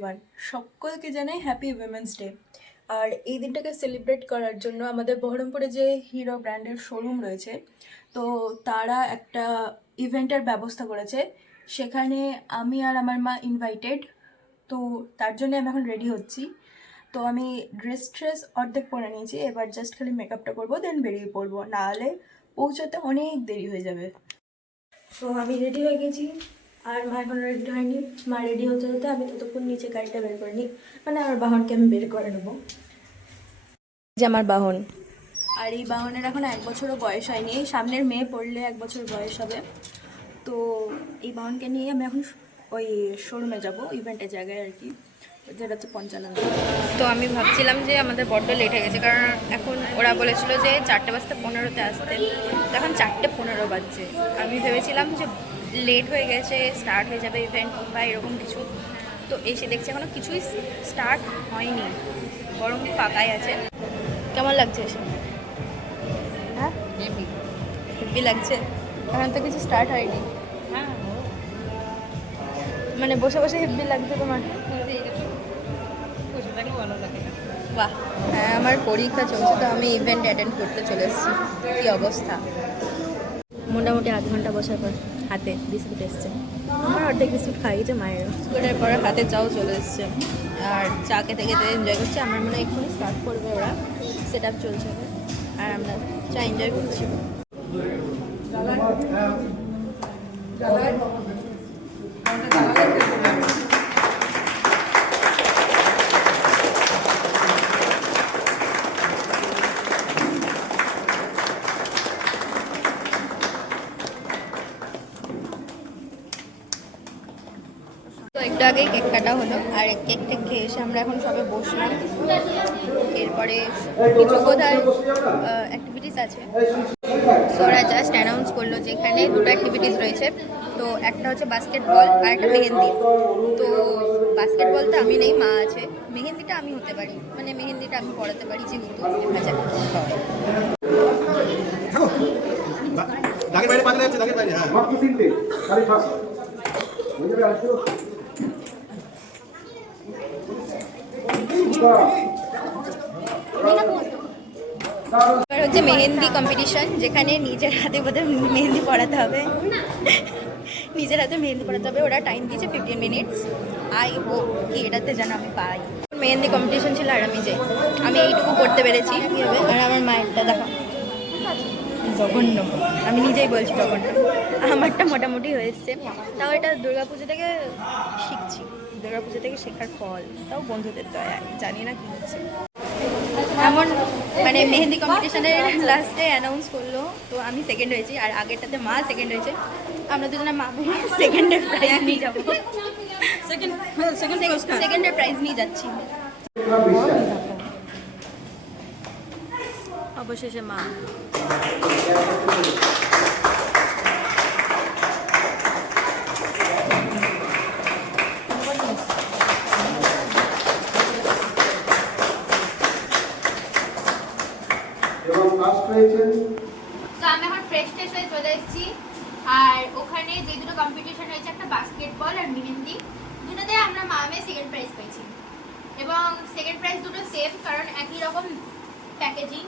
Everyone, সকলকে জানাই happy women's day. আর এই দিনটাকে সেলিব্রেট করার জন্য আমাদের বহরমপুরে যে হিরো ব্র্যান্ডের শোরুম রয়েছে, তো তারা একটা ইভেন্টের ব্যবস্থা করেছে। সেখানে আমি আর আমার মা ইনভাইটেড। তো তার জন্য আমি এখন রেডি হচ্ছি। তো আমি ড্রেস অর্ধেক পরে নিয়েছি, এবার জাস্ট খালি মেকআপটা করবো, দেন বেরিয়ে পড়বো, নাহলে পৌঁছাতে অনেক দেরি হয়ে যাবে। তো আমি রেডি হয়ে গেছি, আর মা এখন রেডি হয়নি। মা রেডি হতে হতে আমি ততক্ষণ নিচে গাড়িটা বের করে নিই, মানে আমার বাহনকে আমি বের করে নেবো। যে আমার বাহন, আর এই বাহনের এখন 1 বছরও বয়স হয়নি, সামনের মেয়ে পড়লে 1 বছর বয়স হবে। তো এই বাহনকে নিয়ে আমি এখন ওই শোরুমে যাব, ইভেন্টের জায়গায় আর কি, যেটা হচ্ছে পঞ্চানন। তো আমি ভাবছিলাম যে আমাদের বড্ড লেট হয়ে গেছে, কারণ এখন ওরা বলেছিল যে 4:15 আসতে। তো এখন 4:15 বাজছে। আমি ভেবেছিলাম যে লেট হয়ে গেছে, স্টার্ট হয়ে যাবে ইভেন্ট বা এরকম কিছু। তো এসে দেখছি এখনও কিছুই স্টার্ট হয়নি, বরং ফাঁকাই আছে। কেমন লাগছে এসে? হ্যাঁ, হেভি লাগছে। এখন তো কিছু স্টার্ট হয়নি। মানে বসে বসে হেভি লাগছে তোমার? বাহ, হ্যাঁ, আমার পরীক্ষা চলছে, তো আমি ইভেন্ট অ্যাটেন্ড করতে চলে এসেছি। কী অবস্থা! মোটামুটি 8 ঘন্টা বসার পর হাতে বিস্কুট এসছে। আমার অর্ধেক বিস্কুট খাইয়েছে মায়ের। বিস্কুটের পরে হাতে চাও চলে এসছে, আর চা খেতে খেতে এনজয় করছি। আমার মনে হয় এক্ষুনি স্টার্ট করবে ওরা, সেট আপ চলছে, আর আমরা চা এনজয় করছি। তো একটু আগেই কেক কাটা হলো, আর কেক টেক খেয়ে এসে আমরা এখন সবে বসলাম। এরপরে কিছু বোধহয় অ্যাক্টিভিটিস আছে। সো ওরা জাস্ট অ্যানাউন্স করলো যে এখানে দুটো অ্যাক্টিভিটিস রয়েছে। তো একটা হচ্ছে বাস্কেটবল আর একটা মেহেন্দি। তো বাস্কেটবলটা আমি নেই, মা আছে। মেহেন্দিটা আমি হতে পারি, মানে মেহেন্দিটা আমি পড়াতে পারি, যেহেতু দেখা যাক কী হয়। দাগের বাইরে পাগলা যাচ্ছে, দাগের বাইরে। হ্যাঁ, মাত্র 3টে খালি ফার্স্ট হয়ে যাবে। আসো এবার হচ্ছে মেহেন্দি কম্পিটিশন, যেখানে নিজের হাতে বোধহয় মেহেন্দি পড়াতে হবে। নিজের হাতে মেহেন্দি পড়াতে হবে। ওরা টাইম দিয়েছে 15 মিনিটস। আই হোপ কি এটাতে যেন আমি পাই। মেহেন্দি কম্পিটিশন ছিল, আর আমি এইটুকু করতে পেরেছি। কী হবে? আর আমার মায়েরটা দেখা জঘন্য, আমি নিজেই বলছি জঘন্য। আমারটা মোটামুটি হয়েছে, তাও এটা দুর্গাপুজো থেকে শিখছি, দুর্গাপুজো থেকে শেখার ফল, তাও বন্ধুদের দয়ায়। জানি না কী হচ্ছে এমন। মানে মেহেন্দি কম্পিটিশনের লাস্টে অ্যানাউন্স করলো, তো আমি সেকেন্ড হয়েছি, আর আগেরটাতে মা সেকেন্ড হয়েছে। আমরা দুজনে মা সেকেন্ডের প্রাইজ নিয়ে যাবো, সেকেন্ডের প্রাইজ নিয়ে যাচ্ছি। অবশেষে মা। এবং ফার্স্ট হয়েছেন। তো আমি এখন ফ্রেশ ট্রেশ হয়ে চলে এসেছি, আর ওখানে যে দুটো কম্পিটিশন হয়েছে, একটা বাস্কেটবল আর মেহেন্দি, দুটোতে আমরা মা মেয়ে সেকেন্ড প্রাইজ পেয়েছি। এবং সেকেন্ড প্রাইজ দুটো সেম, কারণ একই রকম প্যাকেজিং।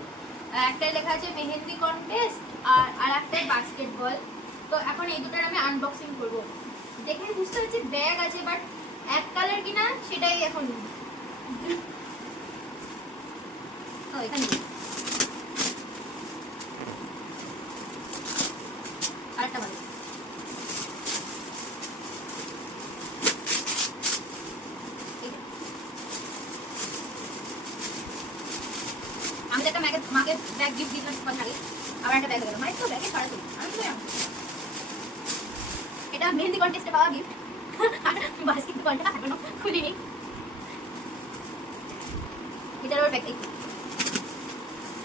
একটাই লেখা আছে মেহেন্দি কন্টেস্ট, আর একটাই বাস্কেটবল। তো এখন এই দুটোর আমি আনবক্সিং করবো। দেখে বুঝতে পারছি ব্যাগ আছে, বাট এক কালার কিনা সেটাই এখন এখানে আরেকটা ভালো। আমি তো একটা মাকে ব্যাগ গিফট দিলাম কথা আগে, আবার একটা ব্যাগ দিলাম, মানে তো ব্যাগে সারা চলি আমি তো এটা মেহেন্দি কন্টেস্টে পাওয়া গিফট। আর বাস্কেটবলটা এখনো খুলিনি। এটার আবার ব্যাগ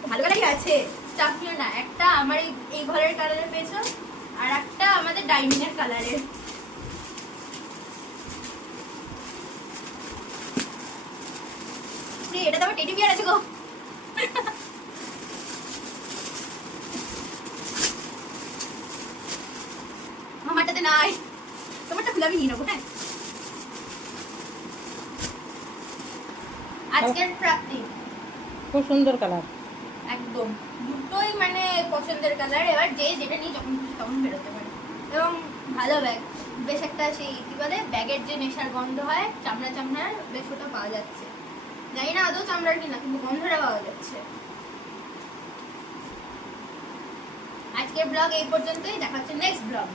ভালো কালারই আছে, চাপ নিও না। একটা আমার এই ঘরের কালারের পেয়েছো, আর একটা আমাদের ডাইনিং এর কালারের। এটা তো আমার টেডি বিয়ার আছে গো। আমারটাতে নাই, তোমারটা খুলে আমি নিয়ে নেবো। হ্যাঁ, আজকের প্রাপ্তি খুব সুন্দর কালার। একদম দুটোই মানে পছন্দের কালার, এবার যে যেটা নিয়ে যখন খুশি তখন বেরোতে পারে। এবং ভালো ব্যাগ, বেশ একটা সেই কি বলে ব্যাগের যে নেশার গন্ধ হয় চামড়া চামড়ার, বেশ ওটা পাওয়া যাচ্ছে। জানি না আদৌ চামড়ার কিনা, কিন্তু গন্ধটা পাওয়া যাচ্ছে। আজকের ব্লগ এই পর্যন্তই, দেখা হচ্ছে নেক্সট ব্লগ।